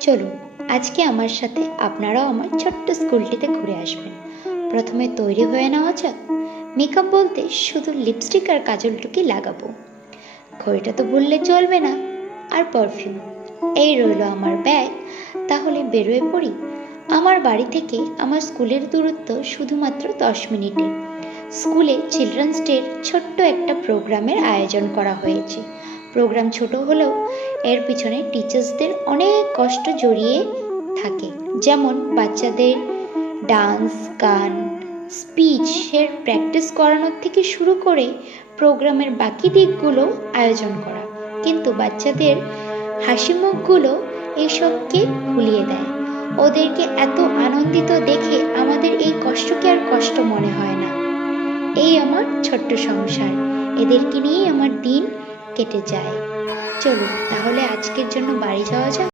চলুন আজকে আমার সাথে আপনারাও আমার ছোট্ট স্কুলটিতে ঘুরে আসবেন। প্রথমে তৈরি হয়ে নেওয়া যাক। মেকআপ বলতে শুধু লিপস্টিক আর কাজলটুকুই লাগাবো, ঘড়িটা তো ভুললে চলবে না, আর পারফিউম। এই রইল আমার ব্যাগ, তাহলে বেরোয় পড়ি। আমার বাড়ি থেকে আমার স্কুলের দূরত্ব শুধুমাত্র 10 মিনিটে। স্কুলে চিলড্রেন্স ডের ছোট্ট একটা প্রোগ্রামের আয়োজন করা হয়েছে। প্রোগ্রাম ছোট হলেও এর পিছনে টিচার্সদের অনেক কষ্ট জড়িয়ে থাকে। যেমন বাচ্চাদের ডান্স, গান, স্পিচের প্র্যাকটিস করানোর থেকে শুরু করে প্রোগ্রামের বাকি দিকগুলো আয়োজন করা। কিন্তু বাচ্চাদের হাসি মুখগুলো এইসবকে ভুলিয়ে দেয়। ওদেরকে এত আনন্দিত দেখে আমাদের এই কষ্টকে আর কষ্ট মনে হয় না। এই আমার ছোট্ট সংসার, এদেরকে নিয়েই আমার দিন কেটে যায়। চলুন তাহলে আজকের জন্য বাড়ি যাওয়া যাক।